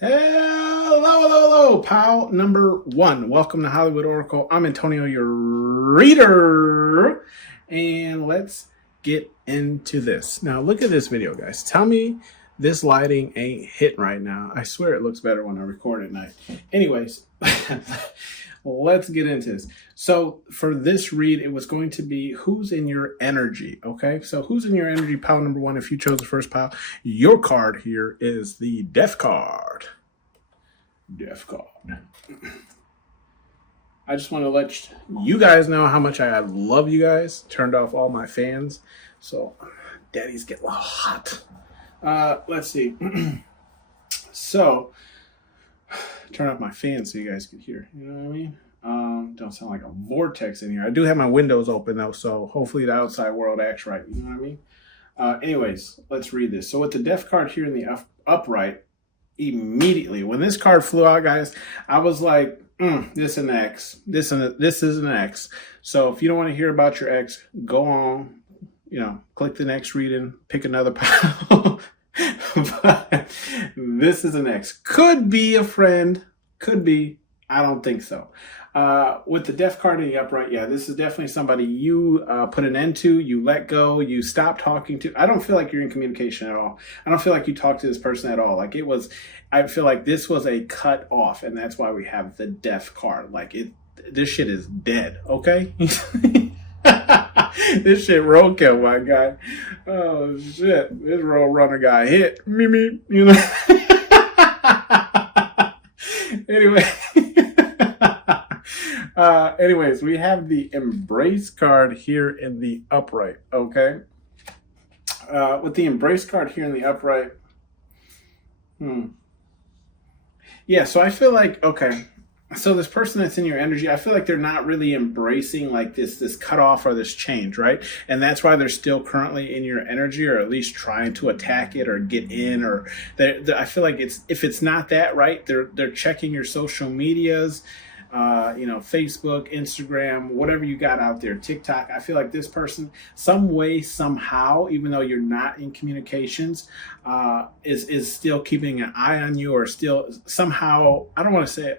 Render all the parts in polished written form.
Hello, pal number one. Welcome to Hollywood Oracle. I'm Antonio, your reader, and let's get into this. Now, look at this video, guys. Tell me this lighting ain't hitting right now. I swear it looks better when I record at night. Anyways, let's get into this. So for this read, it was going to be who's in your energy, okay? So who's in your energy, pile number one? If you chose the first pile, your card here is the Death card. Death card. I just want to let you guys know how much I love you guys. Turned off all my fans, so daddies get a little hot. Let's see. So turn off my fans so you guys can hear. You know what I mean? Don't sound like a vortex in here. I do have my windows open though, so hopefully the outside world acts right. You know what I mean? Anyways, let's read this. So with the Death card here in the upright, immediately when this card flew out, guys, I was like, this is an X. This is an X. So if you don't want to hear about your ex, go on, click the next reading, pick another pile. But this is an X. Could be a friend. Could be. I don't think so. With the Death card in the upright, yeah, this is definitely somebody you put an end to, you let go, you stop talking to. I don't feel like you're in communication at all. I don't feel like you talked to this person at all. I feel like this was a cut off, and that's why we have the Death card. This shit is dead, okay? This shit roadkill, my guy. Oh, shit. This road runner guy hit. Me, Anyway. Anyways, we have the Embrace card here in the upright, okay? With the Embrace card here in the upright, yeah, so I feel like, okay, so this person that's in your energy, I feel like they're not really embracing like this cutoff or this change, right? And that's why they're still currently in your energy, or at least trying to attack it or get in, or I feel like if it's not that, right, they're checking your social medias, Facebook, Instagram, whatever you got out there, TikTok. I feel like this person, some way, somehow, even though you're not in communications, is still keeping an eye on you, or still somehow, I don't want to say it,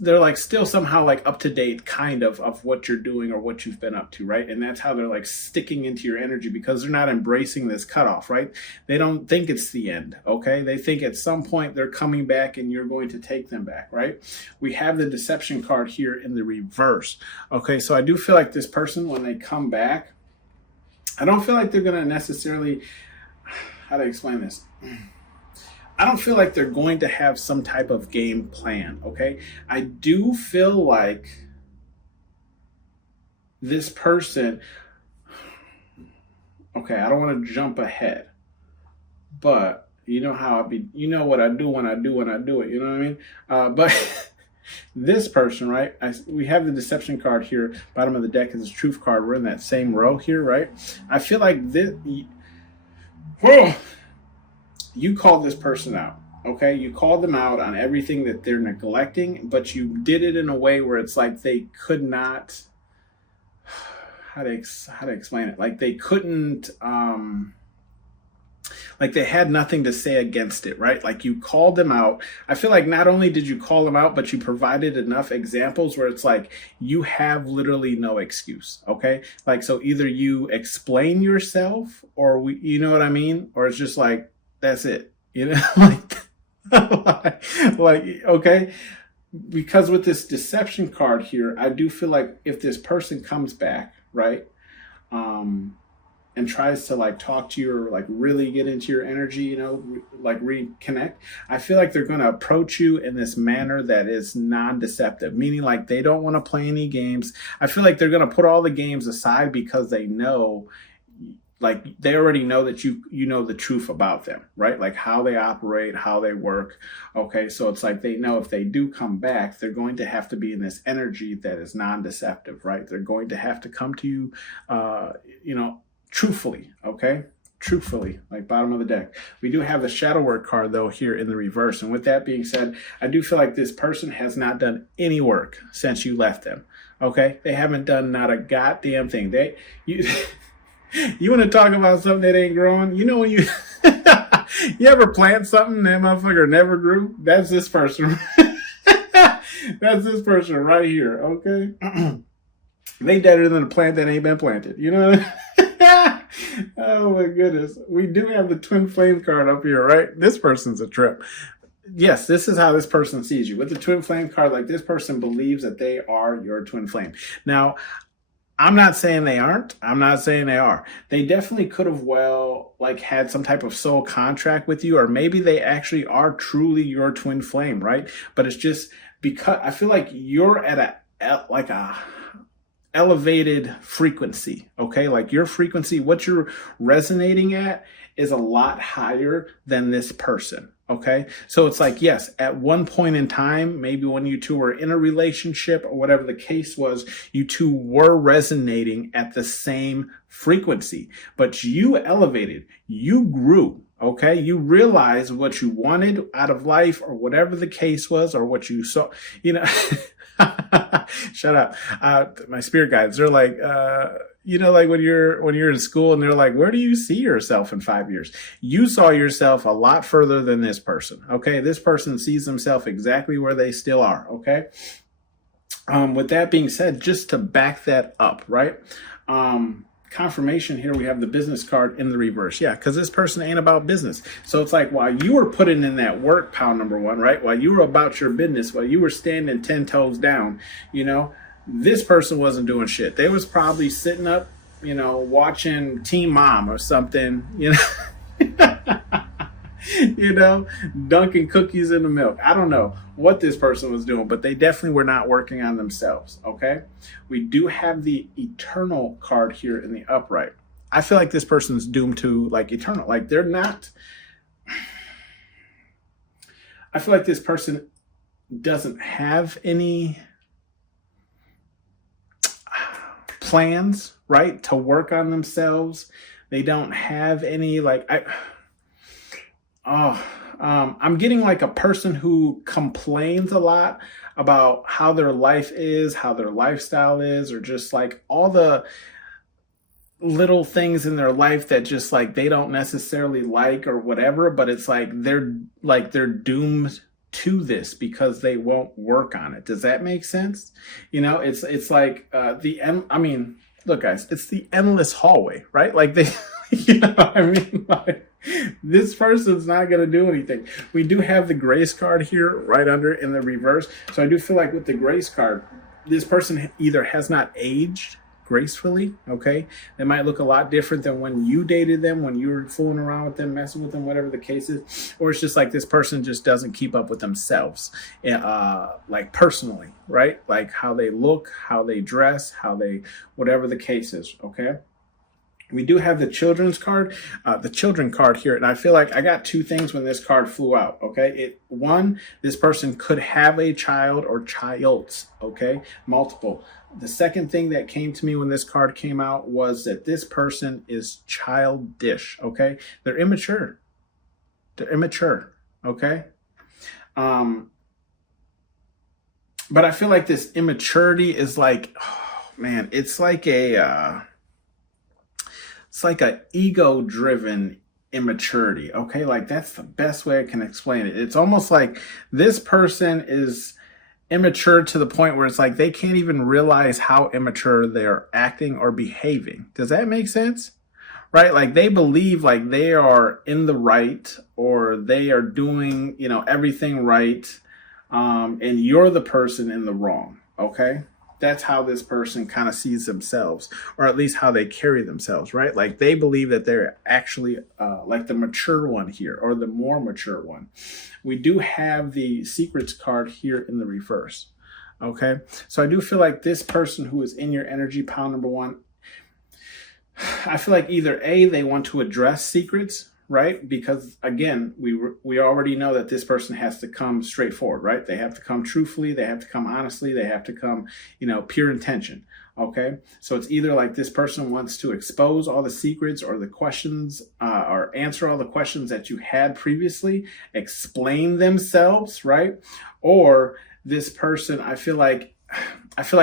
they're like still somehow like up to date kind of what you're doing or what you've been up to, right? And that's how they're like sticking into your energy, because they're not embracing this cutoff, right? They don't think it's the end, okay? They think at some point they're coming back and you're going to take them back, right? We have the Deception card here in the reverse, okay? So I do feel like this person, when they come back, I don't feel like they're going to necessarily, how to explain this? I don't feel like they're going to have some type of game plan, okay? I do feel like this person, okay, I don't want to jump ahead, but you know how you know what I do when I do it, you know what I mean? But this person, right? We have the Deception card here, bottom of the deck is the Truth card. We're in that same row here, right? I feel like this, whoa. You called this person out, okay? You called them out on everything that they're neglecting, but you did it in a way where it's like they could not, how to explain it? Like they couldn't, like they had nothing to say against it, right? Like you called them out. I feel like not only did you call them out, but you provided enough examples where it's like you have literally no excuse, okay? Like, so either you explain yourself, or you know what I mean? Or it's just like, that's it, like, okay, because with this Deception card here, I do feel like if this person comes back, right, and tries to like talk to you or like really get into your energy, like reconnect, I feel like they're going to approach you in this manner that is non-deceptive, meaning like they don't want to play any games. I feel like they're going to put all the games aside because they know, like they already know that you know the truth about them, right? Like how they operate, how they work. Okay, so it's like they know if they do come back, they're going to have to be in this energy that is non-deceptive, right? They're going to have to come to you, truthfully, okay? Truthfully, like bottom of the deck. We do have the Shadow Work card though here in the reverse. And with that being said, I do feel like this person has not done any work since you left them, okay? They haven't done not a goddamn thing. You want to talk about something that ain't growing? When you You ever plant something that motherfucker never grew? That's this person. That's this person right here, okay? They deader than a plant that ain't been planted. You know what I mean? Oh my goodness. We do have the twin flame card up here, right? This person's a trip. Yes, this is how this person sees you. With the twin flame card, like this person believes that they are your twin flame. Now, I'm not saying they aren't. I'm not saying they are. They definitely could have like had some type of soul contract with you, or maybe they actually are truly your twin flame, right? But it's just because I feel like you're at a elevated frequency, okay? Like your frequency, what you're resonating at is a lot higher than this person, okay? So it's like, yes, at one point in time, maybe when you two were in a relationship or whatever the case was, you two were resonating at the same frequency, but you elevated, you grew, okay? You realized what you wanted out of life or whatever the case was, or what you saw, you know. Shut up. My spirit guides, they're like, like when you're in school and they're like, where do you see yourself in 5 years? You saw yourself a lot further than this person. Okay. This person sees themselves exactly where they still are. Okay. With that being said, just to back that up, right? Confirmation here, we have the business card in the reverse. Yeah, because this person ain't about business. So it's like, while you were putting in that work, pile number one, right? While you were about your business, while you were standing 10 toes down, this person wasn't doing shit. They was probably sitting up, watching Teen Mom or something, dunking cookies in the milk. I don't know what this person was doing, but they definitely were not working on themselves, okay? We do have the eternal card here in the upright. I feel like this person's doomed to, like, eternal. Like, they're not... I feel like this person doesn't have any plans, right, to work on themselves. They don't have any, like... I'm getting like a person who complains a lot about how their life is, how their lifestyle is, or just like all the little things in their life that just like they don't necessarily like or whatever, but it's like they're doomed to this because they won't work on it. Does that make sense? It's like look guys, it's the endless hallway, right? Like they what I mean? Like, this person's not going to do anything. We do have the grace card here right under in the reverse. So I do feel like with the grace card, this person either has not aged gracefully, okay? They might look a lot different than when you dated them, when you were fooling around with them, messing with them, whatever the case is. Or it's just like this person just doesn't keep up with themselves, like personally, right? Like how they look, how they dress, whatever the case is, okay? We do have the children's card, the children card here. And I feel like I got two things when this card flew out. Okay. One, this person could have a child or childs. Okay. Multiple. The second thing that came to me when this card came out was that this person is childish. Okay. They're immature. Okay. But I feel like this immaturity is like, oh man, it's like a ego-driven immaturity, okay? Like, that's the best way I can explain it. It's almost like this person is immature to the point where it's like they can't even realize how immature they're acting or behaving. Does that make sense? Right? Like, they believe like they are in the right, or they are doing, everything right, and you're the person in the wrong, okay? That's how this person kind of sees themselves, or at least how they carry themselves, right? Like they believe that they're actually like the mature one here, or the more mature one. We do have the secrets card here in the reverse. Okay. So I do feel like this person who is in your energy, pile number one, I feel like either A, they want to address secrets, right? Because again, we already know that this person has to come straightforward, right? They have to come truthfully, they have to come honestly, they have to come, pure intention. Okay. So it's either like this person wants to expose all the secrets or the questions, or answer all the questions that you had previously, explain themselves, right? Or this person, I feel like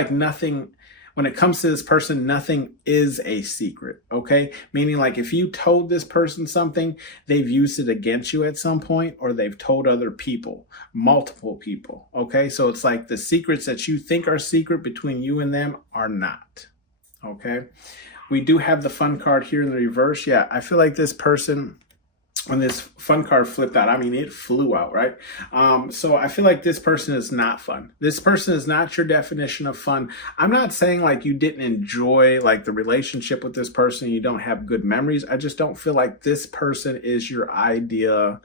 nothing, when it comes to this person, nothing is a secret, okay? Meaning like if you told this person something, they've used it against you at some point, or they've told other people, multiple people, okay? So it's like the secrets that you think are secret between you and them are not, okay? We do have the fun card here in the reverse. Yeah, I feel like this person, when this fun card flipped out, I mean, it flew out, right? So I feel like this person is not fun. This person is not your definition of fun. I'm not saying like you didn't enjoy like the relationship with this person, you don't have good memories. I just don't feel like this person is your idea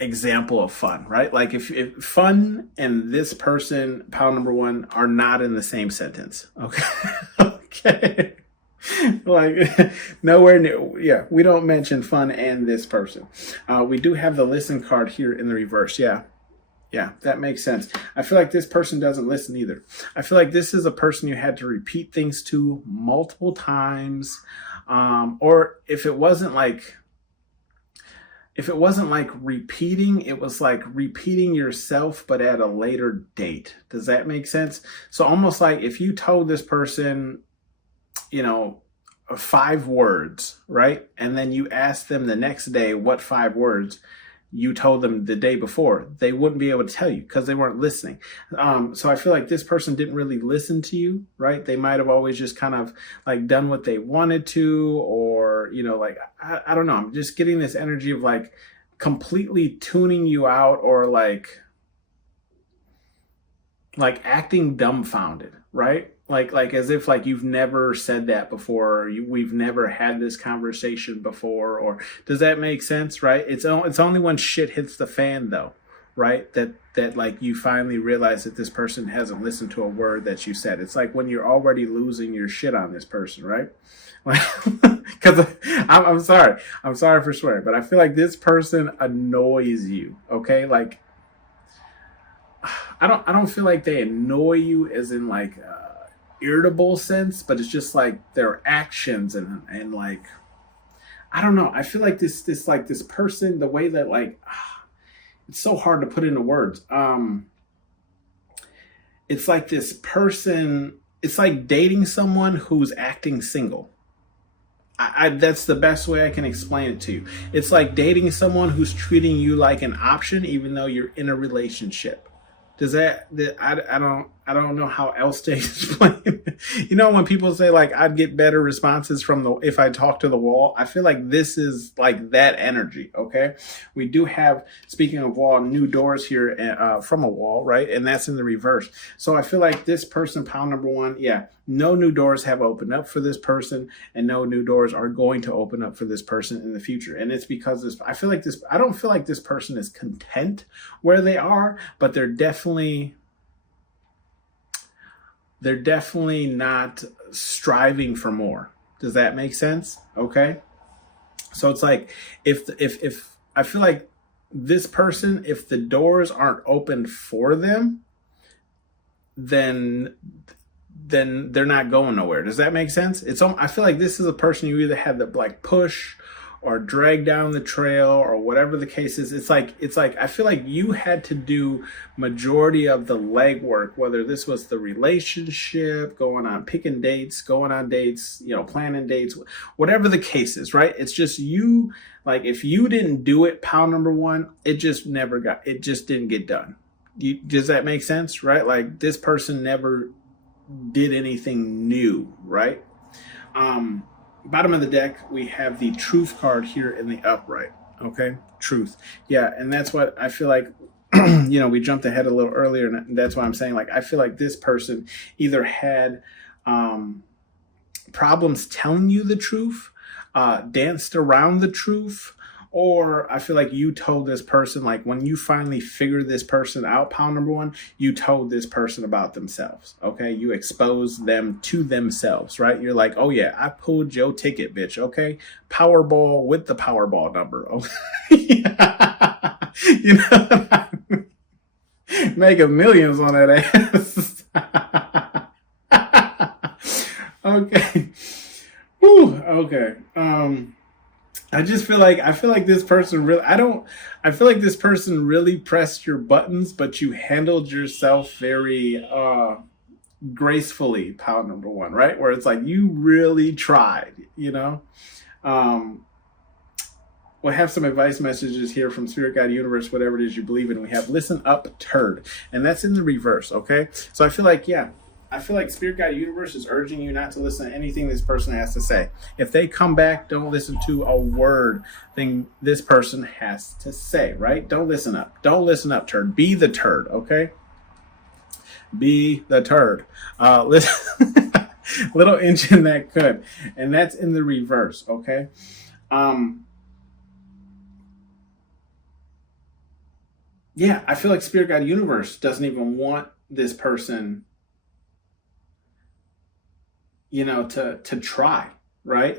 example of fun, right? Like if fun and this person, pile number one, are not in the same sentence, okay? Okay. Like nowhere near. Yeah, we don't mention fun and this person. We do have the listen card here in the reverse. Yeah, that makes sense. I feel like this person doesn't listen either. I feel like this is a person you had to repeat things to multiple times, or if it wasn't like repeating, it was like repeating yourself but at a later date. Does that make sense? So almost like if you told this person, 5 words, right? And then you ask them the next day what 5 words you told them the day before, they wouldn't be able to tell you because they weren't listening. So I feel like this person didn't really listen to you, right? They might have always just kind of like done what they wanted to, or, I don't know. I'm just getting this energy of like completely tuning you out, or like acting dumbfounded, right? Like as if like you've never said that before, or we've never had this conversation before, or does that make sense, right? It's only when shit hits the fan though, right? That like you finally realize that this person hasn't listened to a word that you said. It's like when you're already losing your shit on this person, right? Because I'm sorry for swearing, but I feel like this person annoys you, okay? Like I don't feel like they annoy you as in like irritable sense, but it's just like their actions and like I don't know. I feel like this person, the way that like it's so hard to put into words. It's like this person. It's like dating someone who's acting single. That's the best way I can explain it to you. It's like dating someone who's treating you like an option, even though you're in a relationship. Does that I don't know how else to explain it. When people say like I'd get better responses if I talk to the wall, I feel like this is like that energy. Okay, we do have, speaking of wall, new doors here from a wall, right? And that's in the reverse. So I feel like this person, pile number one, no new doors have opened up for this person, and no new doors are going to open up for this person in the future. And it's because I don't feel like this person is content where they are, but they're definitely not striving for more. Does that make sense? Okay. So it's like if I feel like this person, if the doors aren't opened for them, then they're not going nowhere. Does that make sense? I feel like this is a person you either had to like push or drag down the trail or whatever the case is. It's like I feel like you had to do majority of the legwork, whether this was the relationship, picking dates, going on dates, planning dates, whatever the case is, right? It's just you, like if you didn't do it, pile number one, it just didn't get done. Does that make sense, right? Like this person never did anything new, right? Bottom of the deck, we have the truth card here in the upright. Okay, truth. Yeah, and that's what I feel like. We jumped ahead a little earlier, and that's why I'm saying like I feel like this person either had problems telling you the truth, danced around the truth, or I feel like you told this person, like when you finally figured this person out, pile number one, you told this person about themselves. Okay, you exposed them to themselves, right? You're like, oh yeah, I pulled your ticket, bitch. Okay, Powerball with the Powerball number. Okay. Making millions on that ass. Okay. Whew, okay. I feel like this person really pressed your buttons, but you handled yourself very gracefully, pile number one, right? Where it's like you really tried, you know? We'll have some advice messages here from Spirit Guide Universe, whatever it is you believe in. We have listen up, turd. And that's in the reverse, okay? So I feel like, yeah, I feel like Spirit Guide Universe is urging you not to listen to anything this person has to say. If they come back, don't listen to a word thing this person has to say, right? Don't listen up. Don't listen up, turd. Be the turd, okay? Be the turd. Listen, little engine that could. And that's in the reverse, okay? Yeah, I feel like Spirit Guide Universe doesn't even want this person, you know, to try, right?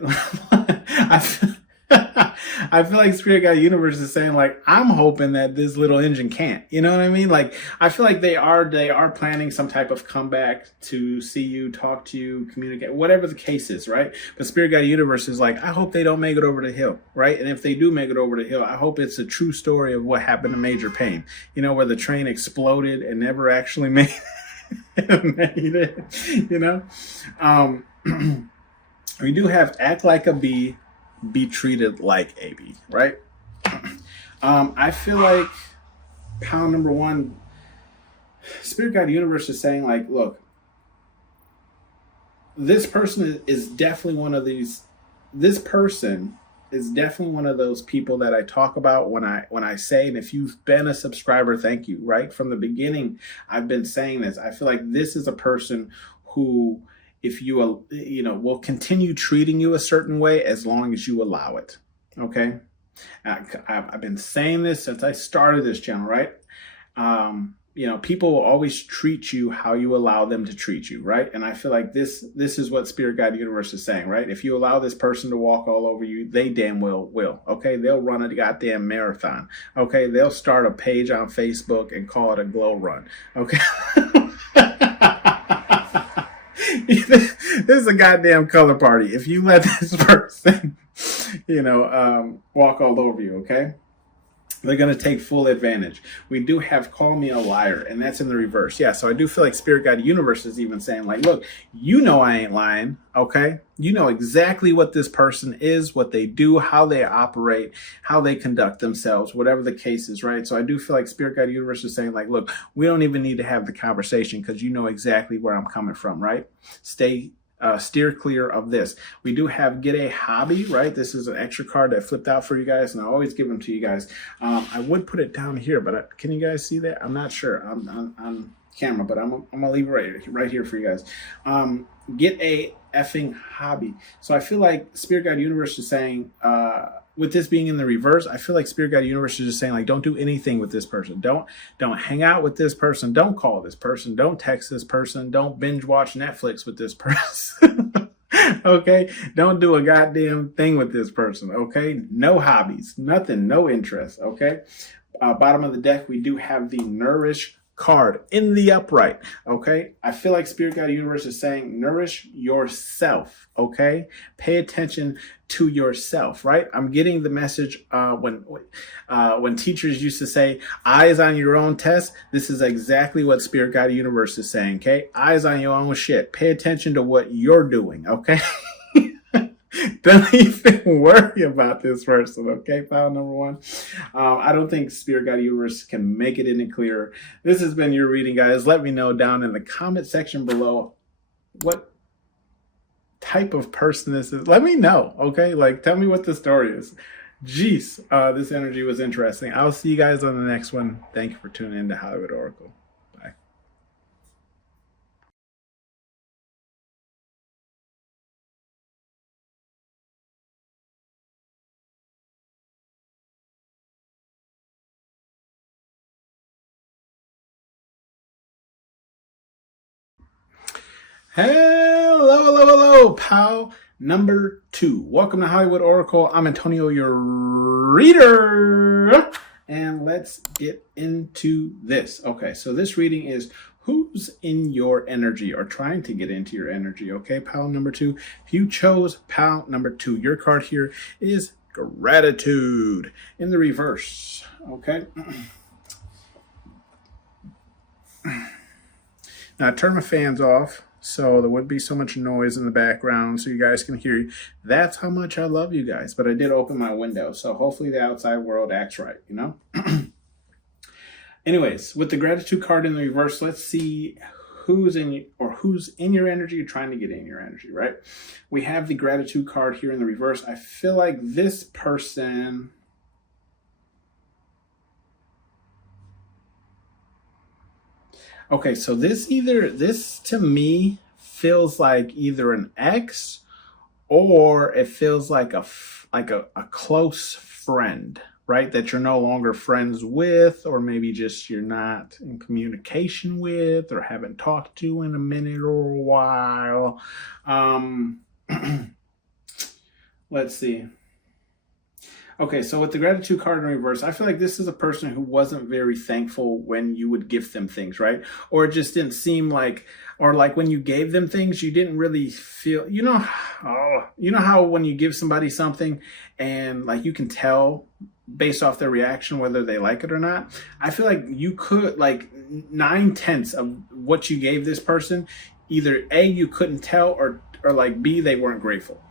I feel like Spirit Guide Universe is saying, like, I'm hoping that this little engine can't. You know what I mean? Like, I feel like they are planning some type of comeback to see you, talk to you, communicate, whatever the case is, right? But Spirit Guide Universe is like, I hope they don't make it over the hill, right? And if they do make it over the hill, I hope it's a true story of what happened to Major Payne. You know, where the train exploded and never actually made it, you know? We do have act like a bee, be treated like a bee, right? I feel like pound number one, Spirit Guide Universe is saying, like, look, this person is definitely one of these. This person is definitely one of those people that I talk about when I say, and if you've been a subscriber, thank you, right? From the beginning, I've been saying this. I feel like this is a person who, if you will continue treating you a certain way as long as you allow it. Okay, I've been saying this since I started this channel, right? People will always treat you how you allow them to treat you, right? And I feel like this is what Spirit Guide Universe is saying, right? If you allow this person to walk all over you, they damn well will. Okay, they'll run a goddamn marathon. Okay, they'll start a page on Facebook and call it a glow run. Okay. This is a goddamn color party. If you let this person, walk all over you, okay? They're going to take full advantage. We do have call me a liar, and that's in the reverse. Yeah, so I do feel like Spirit Guide Universe is even saying, like, look, you know I ain't lying, okay? You know exactly what this person is, what they do, how they operate, how they conduct themselves, whatever the case is, right? So I do feel like Spirit Guide Universe is saying, like, look, we don't even need to have the conversation because you know exactly where I'm coming from, right? Steer clear of this. We do have get a hobby, right? This is an extra card that flipped out for you guys, and I always give them to you guys. I would put it down here, but can you guys see that? I'm not sure on camera, but I'm gonna leave it right here for you guys. Get a effing hobby. So I feel like Spirit Guide Universe is saying, with this being in the reverse, I feel like Spirit Guide Universe is just saying, like, don't do anything with this person. Don't hang out with this person. Don't call this person. Don't text this person. Don't binge watch Netflix with this person. Okay? Don't do a goddamn thing with this person. Okay? No hobbies. Nothing. No interest. Okay? Bottom of the deck, we do have the Nourish card in the upright. Okay, I feel like Spirit Guide Universe is saying nourish yourself. Okay, pay attention to yourself, right? I'm getting the message when teachers used to say eyes on your own test. This is exactly what Spirit Guide Universe is saying. Okay, eyes on your own shit. Pay attention to what you're doing. Okay. Don't even worry about this person, okay? File number one. I don't think Spirit Guide Universe can make it any clearer. This has been your reading, guys. Let me know down in the comment section below what type of person this is. Let me know, okay? Like, tell me what the story is. Jeez, this energy was interesting. I'll see you guys on the next one. Thank you for tuning in to Hollywood Oracle. Bye. Hello, pal number 2. Welcome to Hollywood Oracle. I'm Antonio, your reader. And let's get into this. Okay, so this reading is who's in your energy or trying to get into your energy. Okay, pal number 2. If you chose pal number 2, your card here is gratitude in the reverse. Okay. Now, I turned my fans off so there wouldn't be so much noise in the background so you guys can hear you. That's how much I love you guys. But I did open my window, so hopefully the outside world acts right, you know? Anyways, with the gratitude card in the reverse, let's see who's in your energy, trying to get in your energy, right? We have the gratitude card here in the reverse. I feel like this person... Okay, so this to me feels like either an ex or it feels like a close friend, right? That you're no longer friends with, or maybe just you're not in communication with or haven't talked to in a minute or a while. Let's see. Okay, so with the gratitude card in reverse, I feel like this is a person who wasn't very thankful when you would gift them things, right? Or it just didn't seem like, or like when you gave them things, you didn't really feel, you know how when you give somebody something and like you can tell based off their reaction whether they like it or not. I feel like you could, like 9/10 of what you gave this person, either A, you couldn't tell, or like B, they weren't grateful.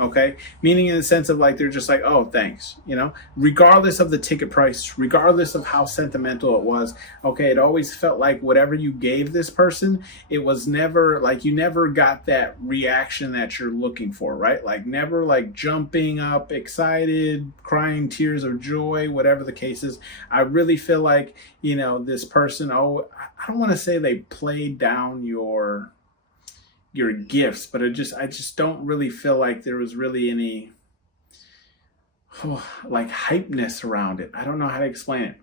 Okay, meaning in the sense of like they're just like, oh, thanks, you know, regardless of the ticket price, regardless of how sentimental it was. Okay, it always felt like whatever you gave this person, it was never like you never got that reaction that you're looking for, right? Like never like jumping up, excited, crying tears of joy, whatever the case is. I really feel like, you know, this person, oh, I don't want to say they played down your gifts, but I just don't really feel like there was really any like hypeness around it. I don't know how to explain it.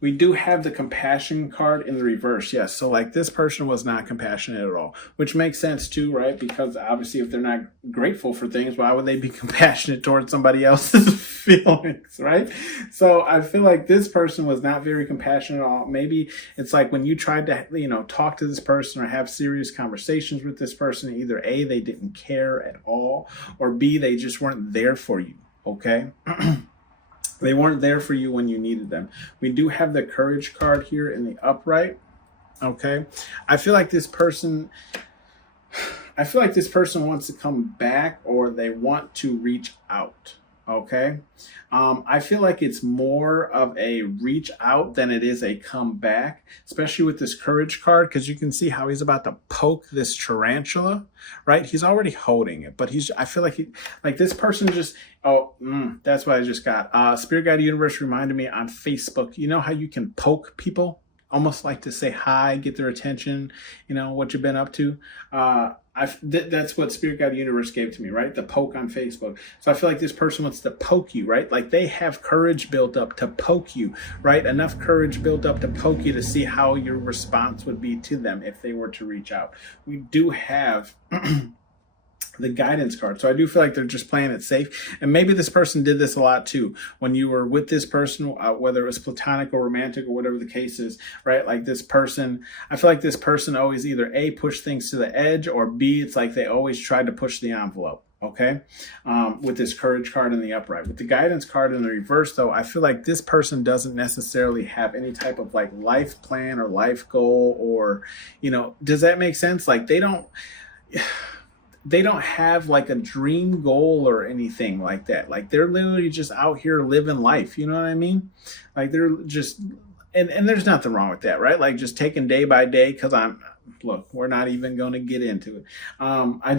We do have the compassion card in the reverse. Yes. So like this person was not compassionate at all, which makes sense too, right? Because obviously if they're not grateful for things, why would they be compassionate towards somebody else's feelings, right? So I feel like this person was not very compassionate at all. Maybe it's like when you tried to, you know, talk to this person or have serious conversations with this person, either A, they didn't care at all, or B, they just weren't there for you. Okay. They weren't there for you when you needed them. We do have the courage card here in the upright. Okay. I feel like this person wants to come back, or they want to reach out. Okay. I feel like it's more of a reach out than it is a come back, especially with this courage card, because you can see how he's about to poke this tarantula, right? He's already holding it, but I feel like this person just, that's what I just got. Spirit Guide Universe reminded me on Facebook, you know how you can poke people? Almost like to say hi, get their attention, you know, what you've been up to. That's what Spirit Guide Universe gave to me, right? The poke on Facebook. So I feel like this person wants to poke you, right? Like they have courage built up to poke you, right? Enough courage built up to poke you to see how your response would be to them if they were to reach out. We do have the guidance card. So I do feel like they're just playing it safe. And maybe this person did this a lot too. When you were with this person, whether it was platonic or romantic or whatever the case is, right? Like this person, I feel like this person always either A, pushed things to the edge, or B, it's like they always tried to push the envelope. Okay. With this courage card in the upright. With the guidance card in the reverse though, I feel like this person doesn't necessarily have any type of like life plan or life goal, or, you know, does that make sense? Like they don't have like a dream goal or anything like that. Like they're literally just out here living life. You know what I mean? Like they're just, and there's nothing wrong with that, right? Like just taking day by day. Cause look, we're not even going to get into it. I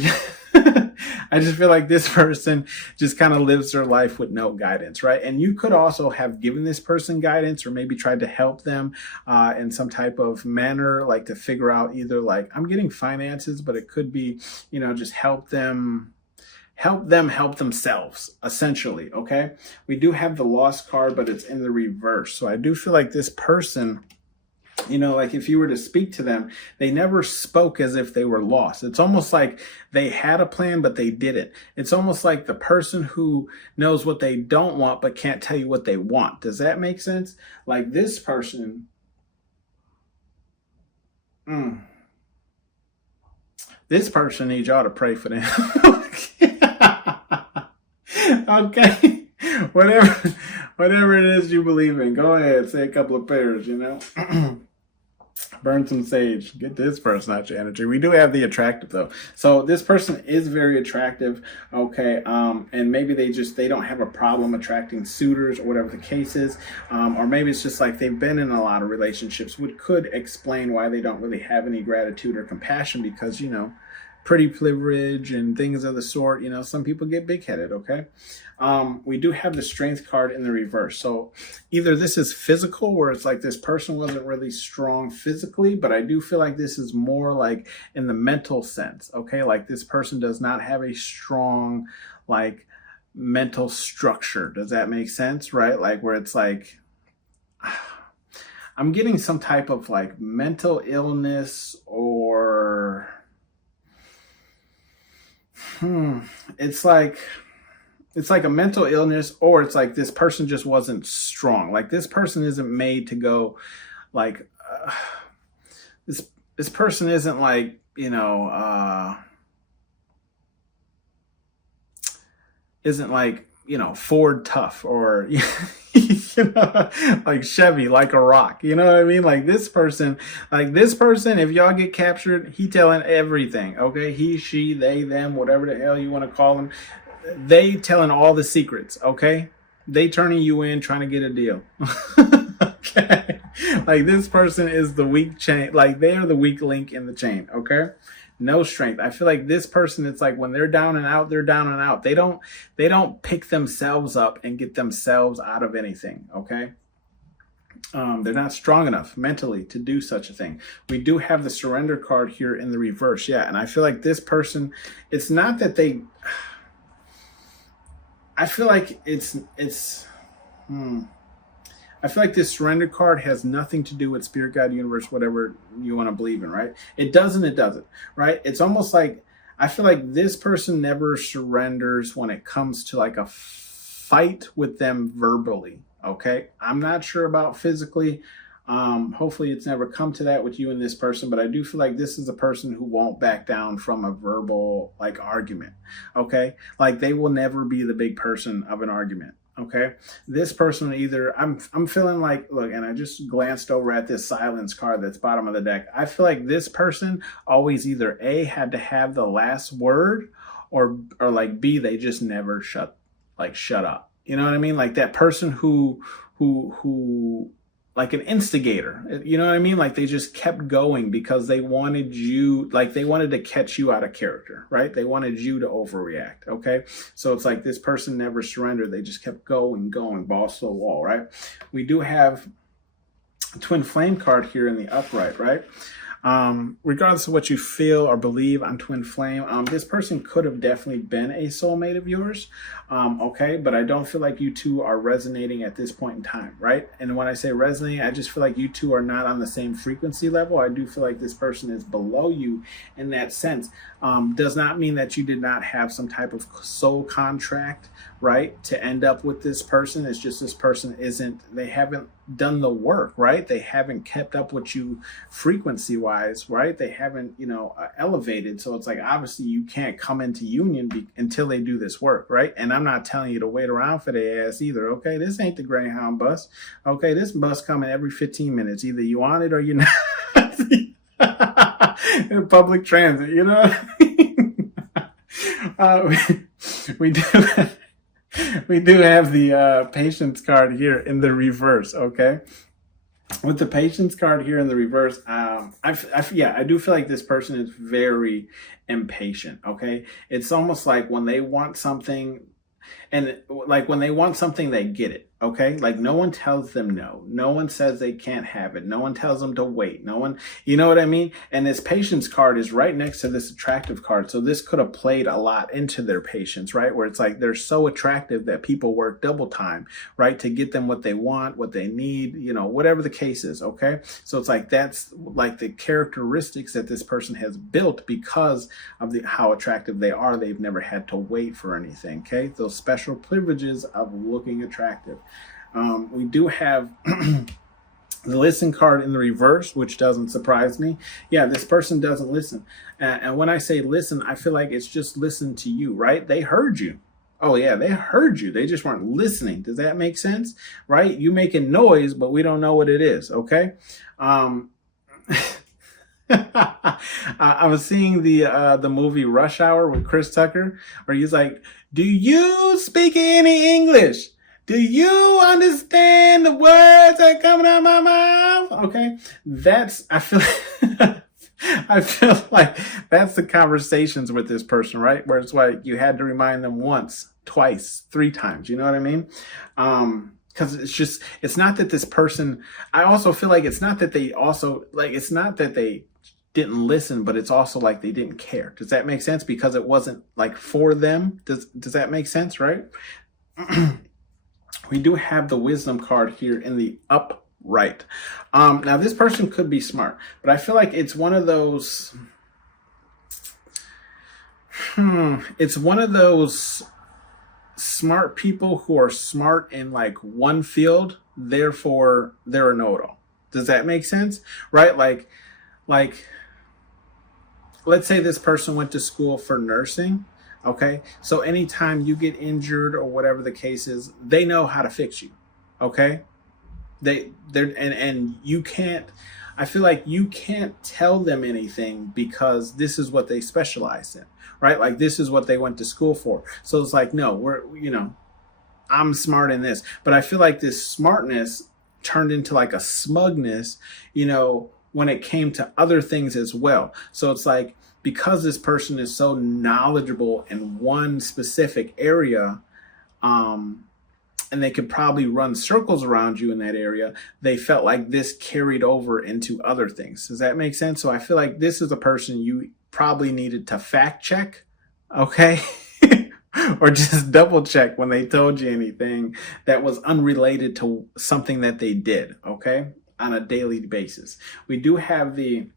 just feel like this person just kind of lives their life with no guidance, right? And you could also have given this person guidance, or maybe tried to help them in some type of manner, like to figure out either like, I'm getting finances, but it could be, you know, just help them help themselves, essentially. Okay. We do have the lost card, but it's in the reverse. So I do feel like this person, you know, like if you were to speak to them, they never spoke as if they were lost. It's almost like they had a plan, but they didn't. It's almost like the person who knows what they don't want, but can't tell you what they want. Does that make sense? Like this person, this person needs y'all to pray for them. Okay. Whatever it is you believe in, go ahead, say a couple of prayers, you know. Burn some sage. Get this person out your energy. We do have the attractive though. So this person is very attractive. Okay. And maybe they don't have a problem attracting suitors or whatever the case is. Or maybe it's just like they've been in a lot of relationships, which could explain why they don't really have any gratitude or compassion because, pretty privilege and things of the sort. Some people get big-headed, okay? We do have the strength card in the reverse. So either this is physical, where it's like this person wasn't really strong physically, but I do feel like this is more like in the mental sense, okay? Like this person does not have a strong, like, mental structure. Does that make sense, right? Like where it's like, I'm getting some type of like mental illness or... It's like a mental illness, or it's like this person just wasn't strong. Like this person isn't made to go like, this person isn't like, isn't like, Ford tough or, like Chevy, like a rock. You know what I mean? Like this person, if y'all get captured, he telling everything. Okay. He, she, they, them, whatever the hell you want to call them. They telling all the secrets. Okay. They turning you in, trying to get a deal. Okay. Like this person is the weak chain. Like they are the weak link in the chain. Okay. No strength. I feel like this person, it's like when they're down and out, they're down and out. They don't pick themselves up and get themselves out of anything. Okay. They're not strong enough mentally to do such a thing. We do have the surrender card here in the reverse. Yeah. And I feel like this person, it's not that I feel like I feel like this surrender card has nothing to do with spirit, God, universe, whatever you want to believe in, right? It doesn't, right? It's almost like, I feel like this person never surrenders when it comes to like a fight with them verbally, okay? I'm not sure about physically. Hopefully it's never come to that with you and this person, but I do feel like this is a person who won't back down from a verbal like argument, okay? Like they will never be the big person of an argument. Okay, this person either I'm feeling like, look, and I just glanced over at this silence card that's bottom of the deck. I feel like this person always either A, had to have the last word, or like B, they just never shut up. You know what I mean? Like that person who like an instigator, you know what I mean? Like they just kept going because they wanted you, like they wanted to catch you out of character, right? They wanted you to overreact, okay? So it's like this person never surrendered. They just kept going, balls to the wall, right? We do have a twin flame card here in the upright, right? Regardless of what you feel or believe on twin flame, this person could have definitely been a soulmate of yours. Okay, but I don't feel like you two are resonating at this point in time, right? And when I say resonating, I just feel like you two are not on the same frequency level. I do feel like this person is below you in that sense. Does not mean that you did not have some type of soul contract, right, to end up with this person. It's just this person they haven't done the work, right? They haven't kept up with you frequency wise, right? They haven't, elevated. So it's like, obviously you can't come into union until they do this work, right? And I'm not telling you to wait around for their ass either. Okay. This ain't the Greyhound bus. Okay. This bus coming every 15 minutes. Either you on it or you're not. In public transit, you know what I mean? We do have the patience card here in the reverse, okay? With the patience card here in the reverse, I do feel like this person is very impatient, okay? It's almost like when they want something, and like when they want something, they get it. Okay. Like no one tells them no. No one says they can't have it. No one tells them to wait. No one, you know what I mean? And this patience card is right next to this attractive card. So this could have played a lot into their patience, right? Where it's like they're so attractive that people work double time, right? To get them what they want, what they need, whatever the case is. Okay. So it's like that's like the characteristics that this person has built because of how attractive they are. They've never had to wait for anything. Okay. Those special privileges of looking attractive. We do have the listen card in the reverse, which doesn't surprise me. Yeah, this person doesn't listen. And when I say listen, I feel like it's just listen to you, right? They heard you. Oh, yeah, they heard you. They just weren't listening. Does that make sense? Right? You making noise, but we don't know what it is, okay? I was seeing the movie Rush Hour with Chris Tucker, where he's like, "Do you speak any English? Do you understand the words that are coming out of my mouth?" Okay, that's I feel. I feel like that's the conversations with this person, right? Where it's like you had to remind them once, twice, three times. You know what I mean? Because it's not that this person, I also feel like it's not that they also, like, it's not that they didn't listen, but it's also like they didn't care. Does that make sense? Because it wasn't like for them. Does that make sense, right? We do have the wisdom card here in the upright. Now this person could be smart, but I feel like it's one of those, it's one of those smart people who are smart in like one field, therefore they're a know-it-all. Does that make sense? Right? Like let's say this person went to school for nursing. Okay. So anytime you get injured or whatever the case is, they know how to fix you. Okay. And you can't, I feel like you can't tell them anything because this is what they specialize in, right? Like this is what they went to school for. So it's like, no, I'm smart in this, but I feel like this smartness turned into like a smugness, when it came to other things as well. So it's like, because this person is so knowledgeable in one specific area, and they could probably run circles around you in that area, they felt like this carried over into other things. Does that make sense? So I feel like this is a person you probably needed to fact check, okay? Or just double check when they told you anything that was unrelated to something that they did, okay? On a daily basis. We do have the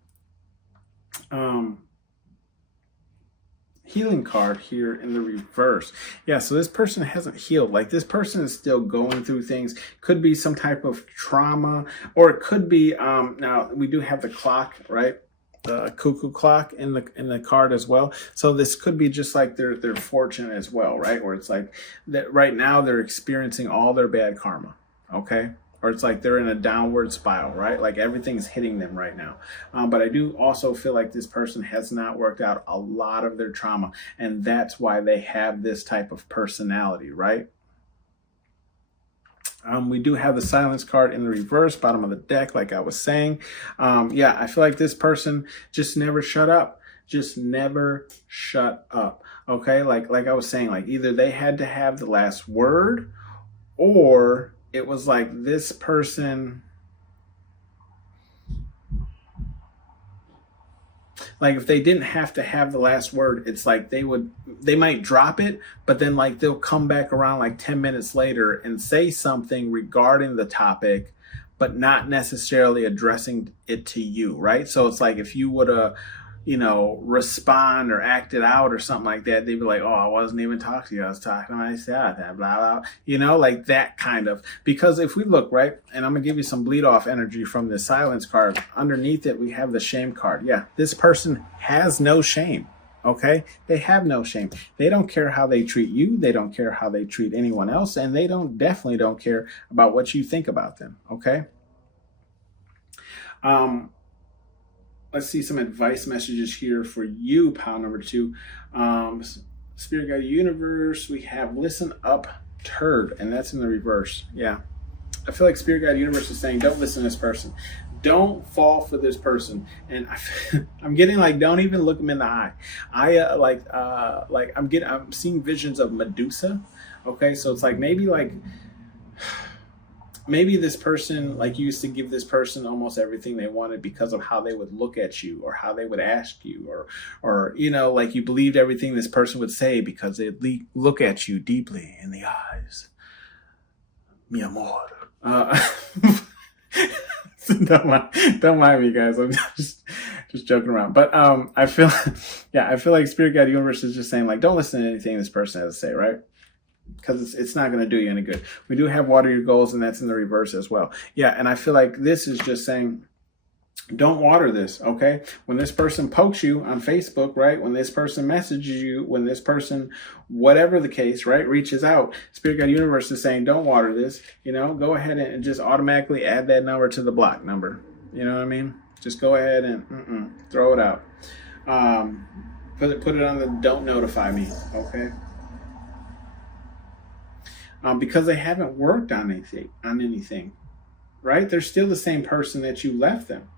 healing card here in the reverse. Yeah, so this person hasn't healed. Like this person is still going through things. Could be some type of trauma, or it could be now we do have the clock, right? The cuckoo clock in the card as well. So this could be just like their fortune as well, right? Where it's like that right now they're experiencing all their bad karma. Okay. Or it's like they're in a downward spiral, right? Like everything's hitting them right now. But I do also feel like this person has not worked out a lot of their trauma. And that's why they have this type of personality, right? We do have the silence card in the reverse, bottom of the deck, like I was saying. Yeah, I feel like this person just never shut up. Just never shut up. Okay, like I was saying, like either they had to have the last word, or it was like this person, like if they didn't have to have the last word, it's like they might drop it, but then like they'll come back around like 10 minutes later and say something regarding the topic, but not necessarily addressing it to you, right? So it's like if you would have, respond or act it out or something like that, they'd be like, "Oh, I wasn't even talking to you. I was talking to myself," blah, blah, like that kind of. Because if we look, right, and I'm going to give you some bleed off energy from the silence card. Underneath it, we have the shame card. Yeah, this person has no shame. Okay, they have no shame. They don't care how they treat you. They don't care how they treat anyone else, and they definitely don't care about what you think about them. Okay. Let's see some advice messages here for you, pal number 2. Spirit Guide Universe, we have listen up, turd, and that's in the reverse. Yeah. I feel like Spirit Guide Universe is saying, don't listen to this person. Don't fall for this person. And I'm getting like, don't even look them in the eye. I'm seeing visions of Medusa. Okay. So it's like, maybe this person like used to give this person almost everything they wanted because of how they would look at you or how they would ask you or like you believed everything this person would say because they'd look at you deeply in the eyes. Mi amor. Don't mind me, guys. I'm just joking around. But I feel like Spirit Guide Universe is just saying like, don't listen to anything this person has to say, right? Because it's not going to do you any good. We do have water your goals, and that's in the reverse as well. Yeah, and I feel like this is just saying, don't water this, okay? When this person pokes you on Facebook, right? When this person messages you, when this person, whatever the case, right, reaches out, Spirit Guide Universe is saying, don't water this. Go ahead and just automatically add that number to the block number. You know what I mean? Just go ahead and throw it out. Um, put it on the don't notify me. Okay. Because they haven't worked on anything, right? They're still the same person that you left them.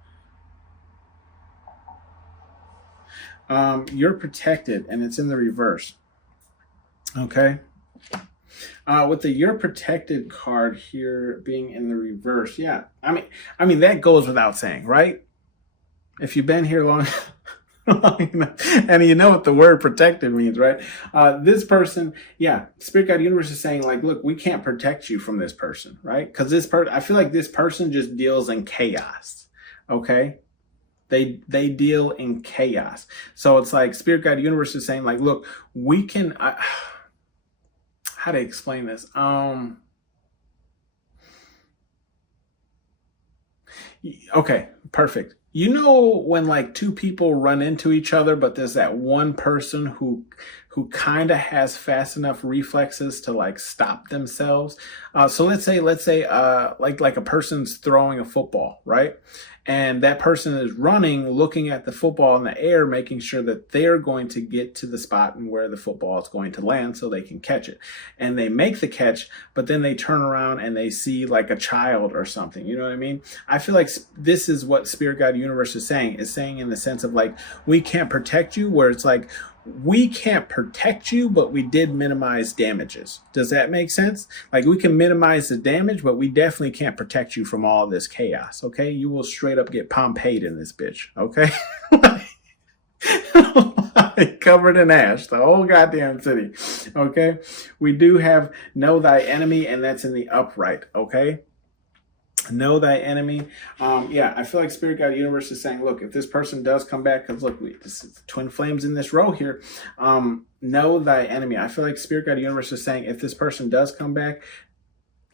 You're protected, and it's in the reverse. Okay. With the "you're protected" card here being in the reverse, yeah. I mean that goes without saying, right? If you've been here long, and you know what the word "protected" means, right? This person, yeah, Spirit Guide Universe is saying, like, look, we can't protect you from this person, right? Because I feel like this person just deals in chaos. Okay. They deal in chaos. So it's like Spirit Guide Universe is saying, like, look, we can. How to explain this? Okay, perfect. You know when like two people run into each other, but there's that one person who kind of has fast enough reflexes to like stop themselves. So let's say like a person's throwing a football, right? And that person is running, looking at the football in the air, making sure that they're going to get to the spot and where the football is going to land so they can catch it. And they make the catch, but then they turn around and they see like a child or something. You know what I mean? I feel like this is what Spirit Guide Universe is saying in the sense of like, we can't protect you, where it's like, we can't protect you, but we did minimize damages. Does that make sense? Like, we can minimize the damage, but we definitely can't protect you from all this chaos. Okay. You will straight up get Pompeyed in this bitch. Okay. Covered in ash, the whole goddamn city. Okay. We do have know thy enemy, and that's in the upright. Okay. Know thy enemy. Yeah, I feel like Spirit Guide Universe is saying, look, if this person does come back, because look, this is twin flames in this row here. Know thy enemy. I feel like Spirit Guide Universe is saying, if this person does come back,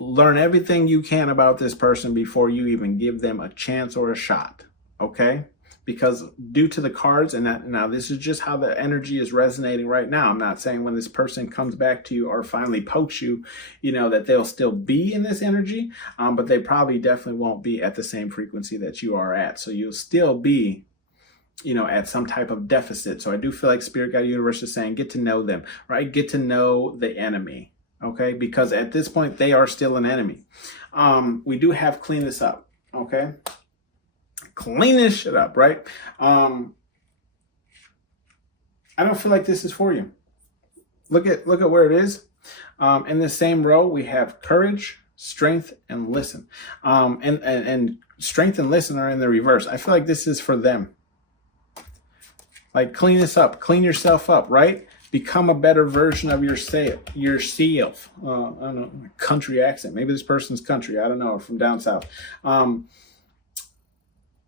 learn everything you can about this person before you even give them a chance or a shot. Okay? Because due to the cards, and that, now this is just how the energy is resonating right now. I'm not saying when this person comes back to you or finally pokes you, you know, that they'll still be in this energy, but they probably definitely won't be at the same frequency that you are at. So you'll still be, you know, at some type of deficit. So I do feel like Spirit Guide Universe is saying, get to know them, right? Get to know the enemy, okay? Because at this point, they are still an enemy. We do have clean this up, okay? Clean this shit up, right? I don't feel like this is for you. Look at where it is. In the same row, we have courage, strength, and listen. And strength and listen are in the reverse. I feel like this is for them. Like, clean this up, clean yourself up, right? Become a better version of yourself. I don't know, country accent. Maybe this person's country. I don't know, or from down south.